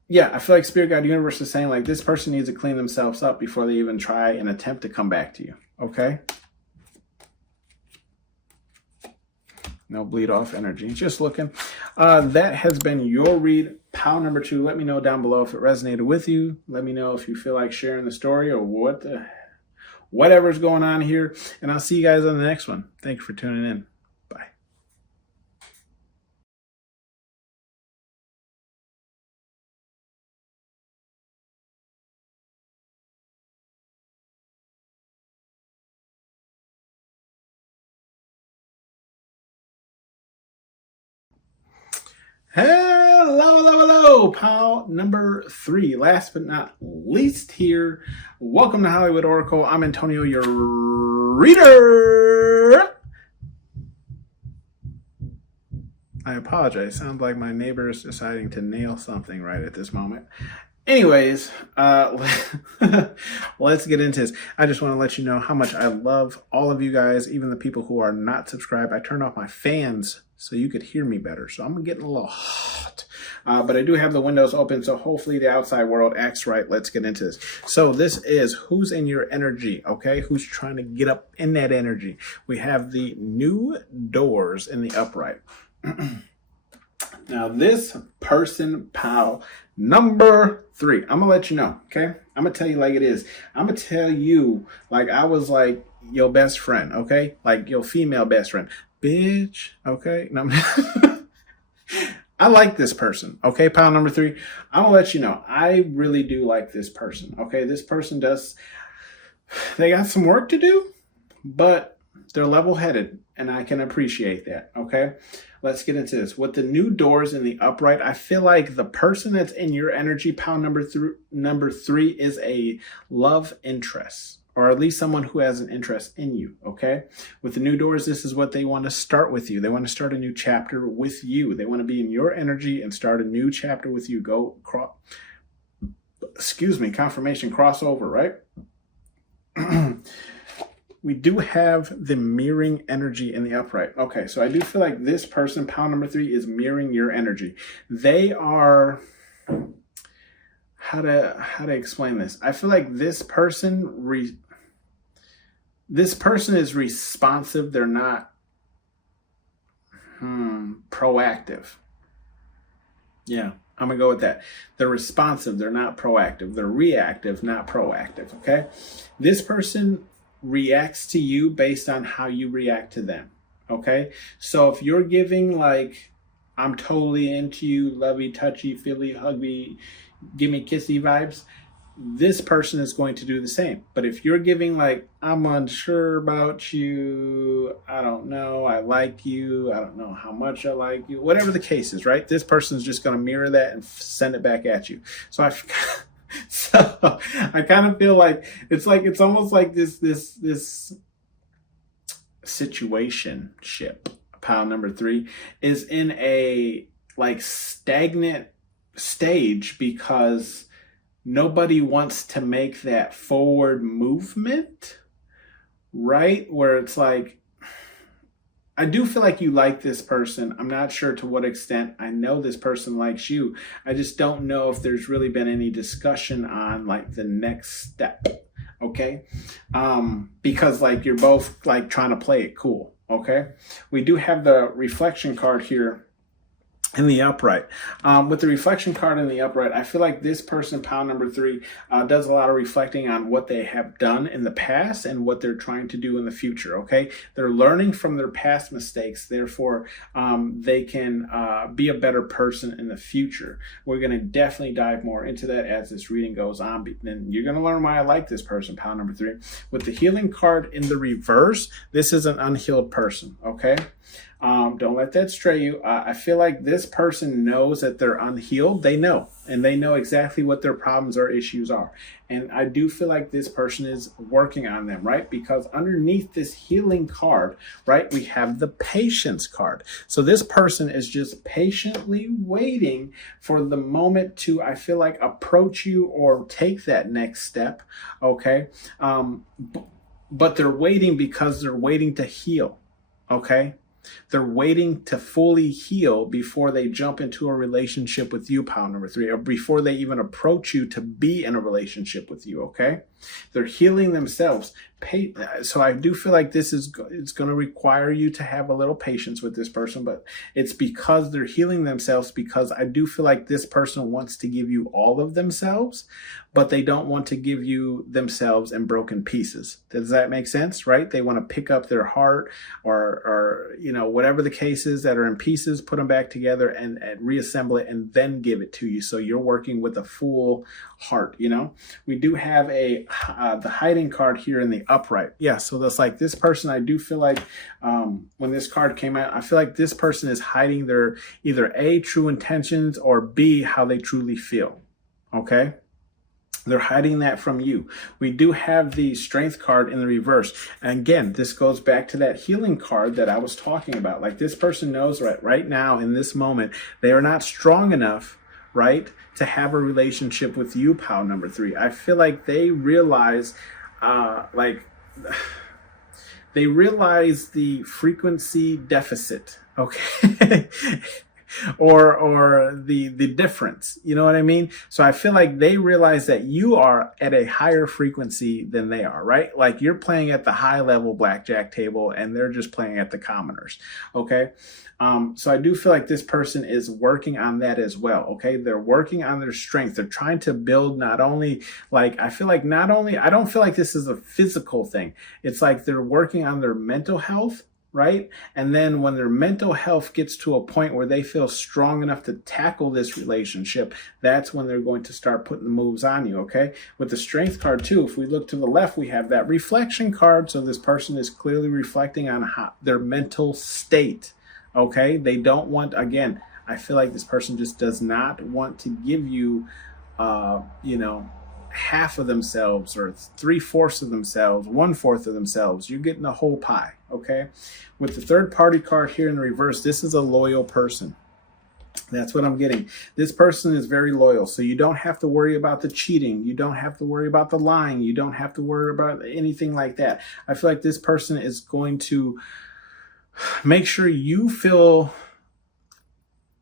Yeah, I feel like Spirit Guide Universe is saying, like, this person needs to clean themselves up before they even try and attempt to come back to you. Okay? No bleed off energy. Just looking. That has been your read, pile number 2. Let me know down below if it resonated with you. Let me know if you feel like sharing the story or whatever's going on here. And I'll see you guys on the next one. Thank you for tuning in. Bye. Hello, pal number 3. Last but not least here, welcome to Hollywood Oracle. I'm Antonio, your reader. I apologize. Sounds like my neighbor is deciding to nail something right at this moment. Anyways, let's get into this. I just want to let you know how much I love all of you guys, even the people who are not subscribed. I turned off my fans so you could hear me better. So I'm getting a little hot. But I do have the windows open, so hopefully the outside world acts right. Let's get into this. So this is who's in your energy, okay? Who's trying to get up in that energy? We have the new doors in the upright. Now this person, pal number 3, I'm gonna let you know, okay? I'm gonna tell you like it is. I'm gonna tell you like I was like your best friend, okay? Like your female best friend, bitch, okay? No, I like this person. Okay, pile number 3. I'm gonna let you know. I really do like this person. Okay, this person they got some work to do, but they're level-headed, and I can appreciate that. Okay, let's get into this. With the new doors in the upright, I feel like the person that's in your energy, pile number three, is a love interest, or at least someone who has an interest in you. Okay, with the new doors, this is what they want to start with you. They want to start a new chapter with you. They want to be in your energy and start a new chapter with you. Confirmation, crossover, right? We do have the mirroring energy in the upright. Okay, so I do feel like this person, pile number 3, is mirroring your energy. They are, how to explain this? I feel like this person is responsive. They're not proactive. Yeah, I'm gonna go with that. They're responsive. They're not proactive. They're reactive, not proactive. Okay, this person reacts to you based on how you react to them. Okay, so if you're giving like, I'm totally into you, lovey, touchy, feely, huggy, give me kissy vibes, this person is going to do the same. But if you're giving like, I'm unsure about you, I don't know, I like you, I don't know how much I like you, whatever the case is, right? This person's just going to mirror that and send it back at you. So I kind of feel like it's almost like this situationship, pile number 3, is in a like stagnant stage because nobody wants to make that forward movement, right? Where it's like, I do feel like you like this person. I'm not sure to what extent. I know this person likes you. I just don't know if there's really been any discussion on like the next step. Okay. Because like you're both like trying to play it cool. Okay. We do have the reflection card here in the upright. With the reflection card in the upright, I feel like this person, pile number 3, does a lot of reflecting on what they have done in the past and what they're trying to do in the future. Okay, they're learning from their past mistakes, therefore they can be a better person in the future. We're going to definitely dive more into that as this reading goes on. Then you're going to learn why I like this person, pile number 3. With the healing card in the reverse, this is an unhealed person. Okay. Don't let that stray you. I feel like this person knows that they're unhealed. They know, and they know exactly what their problems or issues are. And I do feel like this person is working on them, right? Because underneath this healing card, right, we have the patience card. So this person is just patiently waiting for the moment to, I feel like, approach you or take that next step. Okay. But they're waiting because they're waiting to heal. Okay. They're waiting to fully heal before they jump into a relationship with you, pile number 3, or before they even approach you to be in a relationship with you, okay? They're healing themselves. So I do feel like it's going to require you to have a little patience with this person, but it's because they're healing themselves, because I do feel like this person wants to give you all of themselves, but they don't want to give you themselves in broken pieces. Does that make sense, right? They want to pick up their heart or whatever the case is that are in pieces, put them back together and reassemble it and then give it to you. So you're working with a full heart, We do have the hiding card here in the upright. Yeah, so that's like this person, I do feel like when this card came out, I feel like this person is hiding their either A, true intentions, or B, how they truly feel. Okay? They're hiding that from you. We do have the strength card in the reverse. And again, this goes back to that healing card that I was talking about. Like this person knows right now in this moment, they are not strong enough, right, to have a relationship with you, pile number 3. I feel like they realize, they realize the frequency deficit, okay? or the difference, you know what I mean? So I feel like they realize that you are at a higher frequency than they are, right? Like you're playing at the high level blackjack table and they're just playing at the commoners. Okay. So I do feel like this person is working on that as well. Okay. They're working on their strength. They're trying to build I don't feel like this is a physical thing. It's like they're working on their mental health. right? And then when their mental health gets to a point where they feel strong enough to tackle this relationship, that's when they're going to start putting the moves on you, okay? With the strength card too, if we look to the left, we have that reflection card. So this person is clearly reflecting on their mental state, okay? They don't want, again, I feel like this person just does not want to give you, half of themselves or 3/4 of themselves, 1/4 of themselves. You're getting the whole pie, okay? With the third party card here in the reverse, this is a loyal person. That's what I'm getting. This person is very loyal, so you don't have to worry about the cheating. You don't have to worry about the lying. You don't have to worry about anything like that. I feel like this person is going to make sure you feel,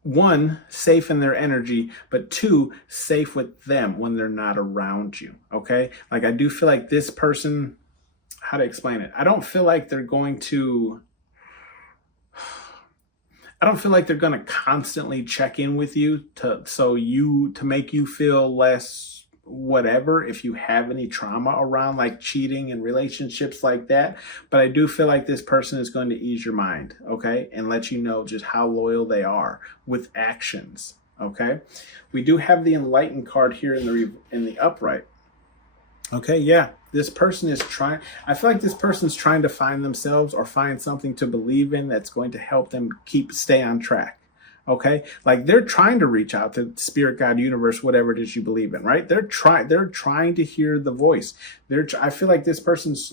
one, safe in their energy, but two, safe with them when they're not around you, okay? Like, I do feel like this person, how to explain it? I don't feel like they're going to constantly check in with you to make you feel less whatever if you have any trauma around like cheating and relationships like that. But I do feel like this person is going to ease your mind, okay, and let you know just how loyal they are with actions, okay? We do have the enlightened card here in the upright. Okay, yeah, this person is trying, I feel like this person's trying to find themselves or find something to believe in that's going to help them stay on track. Okay, like they're trying to reach out to spirit, God, universe, whatever it is you believe in, right? They're trying to hear the voice. I feel like this person's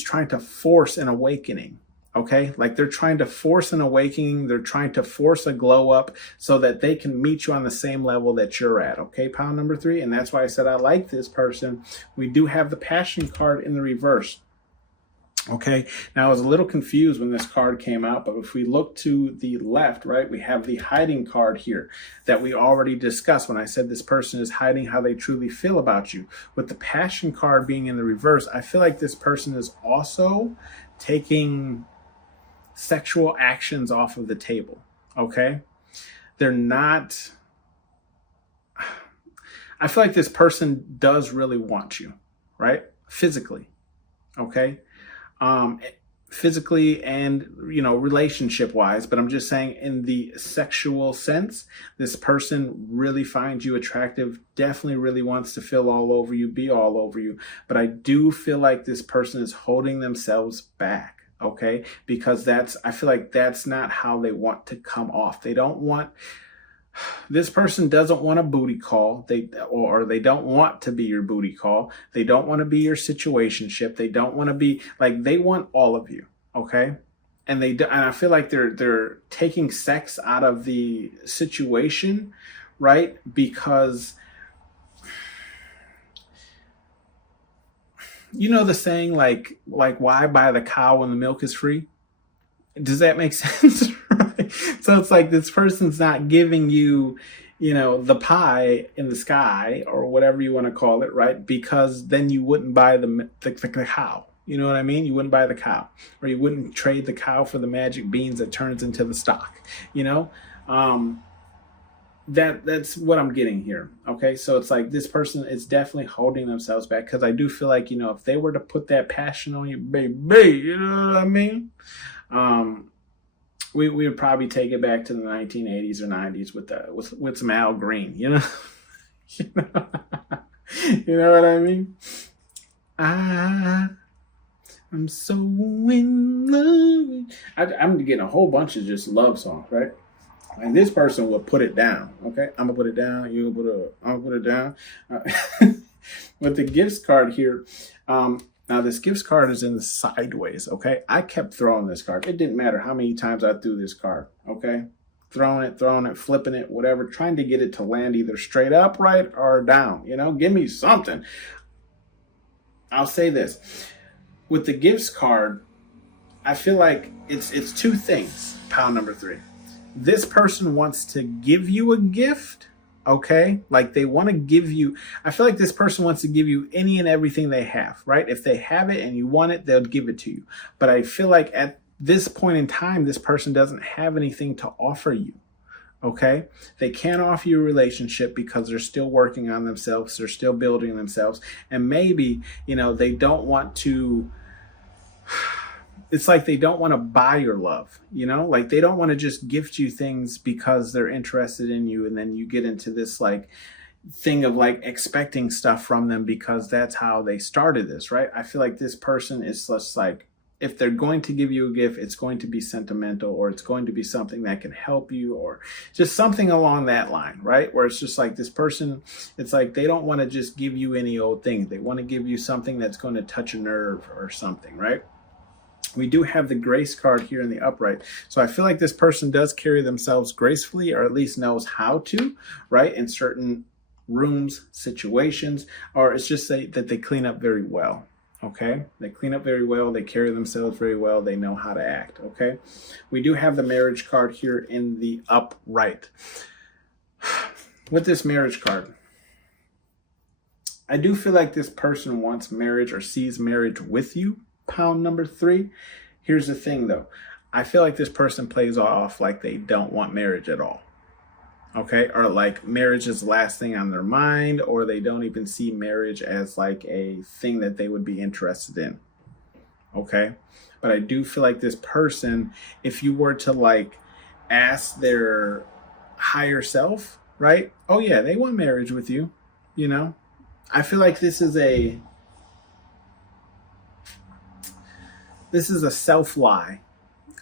trying to force an awakening. Okay, like they're trying to force an awakening. They're trying to force a glow up so that they can meet you on the same level that you're at. Okay, pile number 3. And that's why I said I like this person. We do have the passion card in the reverse. Okay, now I was a little confused when this card came out, but if we look to the left, right, we have the hiding card here that we already discussed when I said this person is hiding how they truly feel about you. With the passion card being in the reverse, I feel like this person is also taking sexual actions off of the table, okay? They're not, I feel like this person does really want you, right? Physically, okay? Physically and, relationship wise, but I'm just saying in the sexual sense, this person really finds you attractive, definitely really wants to feel all over you, be all over you. But I do feel like this person is holding themselves back. Okay. Because I feel like that's not how they want to come off. This person doesn't want a booty call. They don't want to be your booty call. They don't want to be your situationship. They don't want to be they want all of you. Okay. And I feel like they're taking sex out of the situation, right? Because the saying why buy the cow when the milk is free? Does that make sense? Right? So it's like this person's not giving you, the pie in the sky or whatever you want to call it, right? Because then you wouldn't buy the cow. You know what I mean? You wouldn't buy the cow, or you wouldn't trade the cow for the magic beans that turns into the stock. That's what I'm getting here. Okay, so it's like this person is definitely holding themselves back, because I do feel like if they were to put that passion on you, baby, you know what I mean? We would probably take it back to the 1980s or 90s with some Al Green, you know what I mean? I'm so in love. I'm getting a whole bunch of just love songs, right? And this person will put it down. Okay, I'm gonna put it down. I'm gonna put it down. With the gifts card here. Now this gifts card is in the sideways, okay? I kept throwing this card. It didn't matter how many times I threw this card, okay? Throwing it, flipping it, whatever, trying to get it to land either straight up, right, or down, give me something. I'll say this. With the gifts card, I feel like it's two things, pile number 3. This person wants to give you a gift, okay? Like they want to give you, I feel like this person wants to give you any and everything they have, right? If they have it and you want it, they'll give it to you. But I feel like at this point in time, this person doesn't have anything to offer you, okay? They can't offer you a relationship because they're still working on themselves. They're still building themselves. And maybe, they don't want to, it's like they don't want to buy your love, you know, like they don't want to just gift you things because they're interested in you. And then you get into this like thing of like expecting stuff from them because that's how they started this, right? I feel like this person is just like, if they're going to give you a gift, it's going to be sentimental, or it's going to be something that can help you, or just something along that line, right? Where it's just like this person, it's like they don't want to just give you any old thing. They want to give you something that's going to touch a nerve or something, right? We do have the grace card here in the upright. So I feel like this person does carry themselves gracefully, or at least knows how to, right? In certain rooms, situations, or it's just that they clean up very well. Okay, they clean up very well, they carry themselves very well, they know how to act. Okay, we do have the marriage card here in the upright. With this marriage card, I do feel like this person wants marriage or sees marriage with you, pound number 3. Here's the thing though, I feel like this person plays off like they don't want marriage at all. Okay, or like marriage is the last thing on their mind, or they don't even see marriage as like a thing that they would be interested in. Okay, but I do feel like this person, if you were to like ask their higher self, right? Oh yeah, they want marriage with you, you know? I feel like this is a self lie.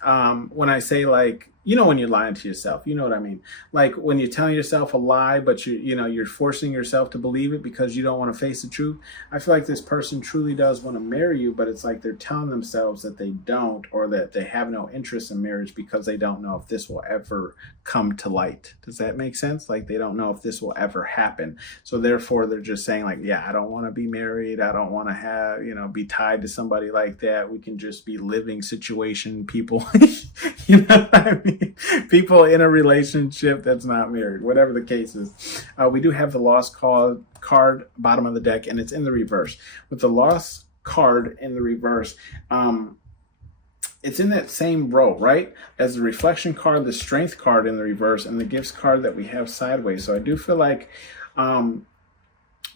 When I say like, you know, when you're lying to yourself, you know what I mean? Like when you're telling yourself a lie, but you're forcing yourself to believe it because you don't want to face the truth. I feel like this person truly does want to marry you, but it's like they're telling themselves that they don't, or that they have no interest in marriage because they don't know if this will ever come to light. Does that make sense? Like they don't know if this will ever happen. So therefore they're just saying like, yeah, I don't want to be married. I don't want to have, be tied to somebody like that. We can just be living situation people, you know what I mean? People in a relationship that's not married, whatever the case is. We do have the lost card bottom of the deck, and it's in the reverse. With the lost card in the reverse, it's in that same row, right? As the reflection card, the strength card in the reverse, and the gifts card that we have sideways. So I do feel like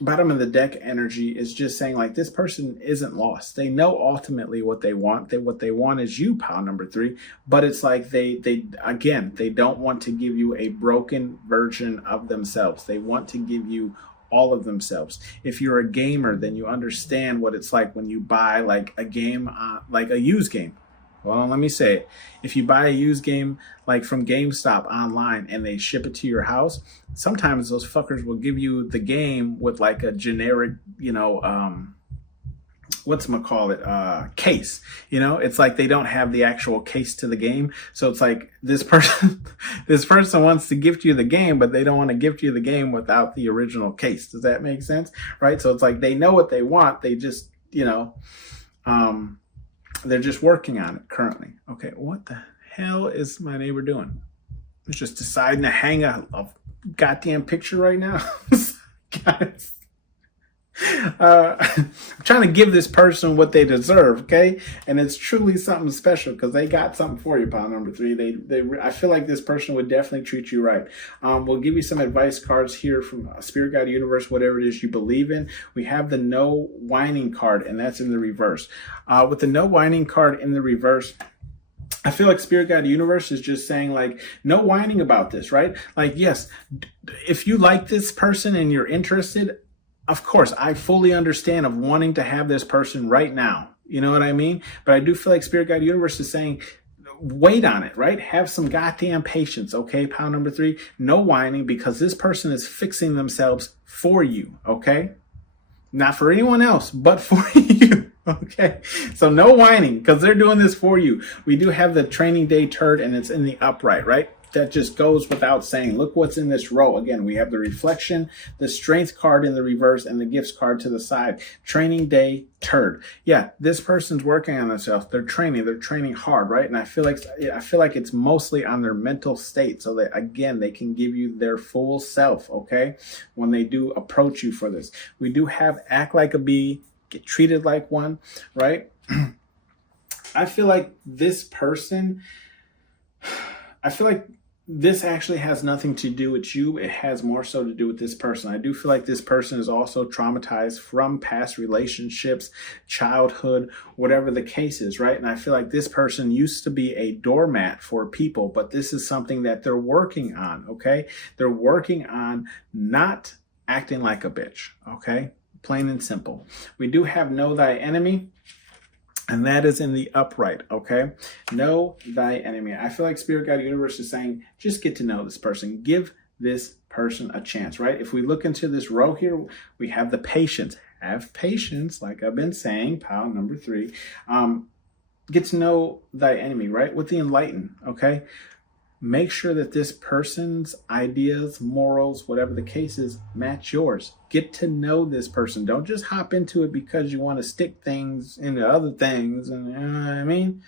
bottom of the deck energy is just saying like this person isn't lost. They know ultimately what they want. What they want is you, pound number 3. But it's like they don't want to give you a broken version of themselves. They want to give you all of themselves. If you're a gamer, then you understand what it's like when you buy like a game, like a used game. Well, let me say it. If you buy a used game like from GameStop online and they ship it to your house, sometimes those fuckers will give you the game with like a generic, case. It's like they don't have the actual case to the game. So it's like this person wants to gift you the game, but they don't want to gift you the game without the original case. Does that make sense? Right? So it's like they know what they want. They just, they're just working on it currently. Okay, what the hell is my neighbor doing? He's just deciding to hang a goddamn picture right now. Guys, I'm trying to give this person what they deserve, okay? And it's truly something special because they got something for you, pound number 3. I feel like this person would definitely treat you right. We'll give you some advice cards here from Spirit Guide Universe, whatever it is you believe in. We have the no whining card, and that's in the reverse. With the no whining card in the reverse, I feel like Spirit Guide Universe is just saying like, no whining about this, right? Like, yes, if you like this person and you're interested, of course, I fully understand of wanting to have this person right now. You know what I mean? But I do feel like Spirit Guide Universe is saying, wait on it, right? Have some goddamn patience, okay? Pound number 3, no whining, because this person is fixing themselves for you, okay? Not for anyone else, but for you, okay? So no whining, because they're doing this for you. We do have the training day turd, and it's in the upright, right? That just goes without saying. Look what's in this row. Again, we have the reflection, the strength card in the reverse, and the gifts card to the side. Training day turd. Yeah, this person's working on themselves. They're training hard, right? And I feel like it's mostly on their mental state, so that again they can give you their full self, okay? When they do approach you for this. We do have act like a bee, get treated like one, right? I feel like this person, I feel like this actually has nothing to do with you. It has more so to do with this person. I do feel like this person is also traumatized from past relationships, childhood, whatever the case is, right? And I feel like this person used to be a doormat for people, but this is something that they're working on, okay? They're working on not acting like a bitch, okay? Plain and simple. We do have know thy enemy. And that is in the upright, okay? Know thy enemy. I feel like Spirit Guide Universe is saying, just get to know this person. Give this person a chance, right? If we look into this row here, we have the patience. Have patience, like I've been saying, pile number 3. Get to know thy enemy, right? With the enlightened, okay? Make sure that this person's ideas, morals, whatever the case is, match yours. Get to know this person. Don't just hop into it because you want to stick things into other things. And you know what I mean?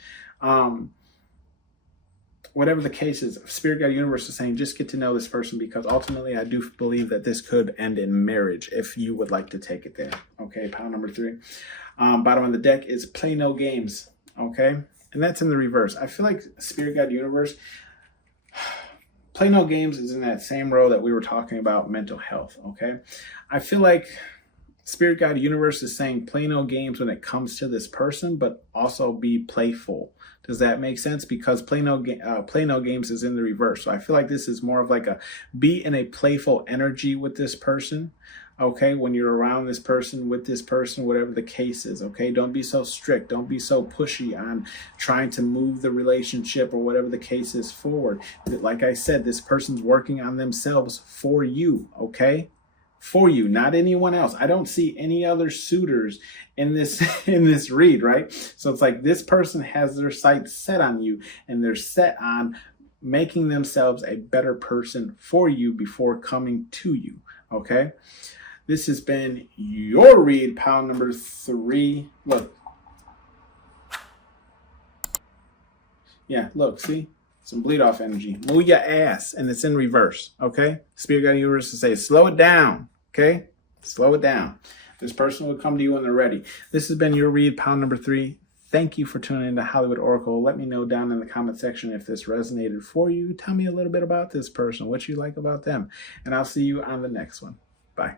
Whatever the case is, Spirit Guide Universe is saying just get to know this person, because ultimately I do believe that this could end in marriage if you would like to take it there. Okay, pile number 3. Bottom of the deck is play no games. Okay, and that's in the reverse. I feel like Spirit Guide Universe, play no games is in that same row that we were talking about mental health, okay? I feel like Spirit Guide Universe is saying play no games when it comes to this person, but also be playful. Does that make sense? Because play no games is in the reverse. So I feel like this is more of like a be in a playful energy with this person, okay? When you're around this person, with this person, whatever the case is, okay? Don't be so strict. Don't be so pushy on trying to move the relationship or whatever the case is forward. Like I said, this person's working on themselves for you, okay? For you, not anyone else. I don't see any other suitors in this in this read, right? So it's like this person has their sights set on you, and they're set on making themselves a better person for you before coming to you, okay? This has been your read, pile number 3. Look. Yeah, look, see? Some bleed off energy. Move your ass, and it's in reverse, okay? Spirit Guide Universe to say, slow it down, okay? Slow it down. This person will come to you when they're ready. This has been your read, pile number 3. Thank you for tuning in to Hollywood Oracle. Let me know down in the comment section if this resonated for you. Tell me a little bit about this person, what you like about them, and I'll see you on the next one. Bye.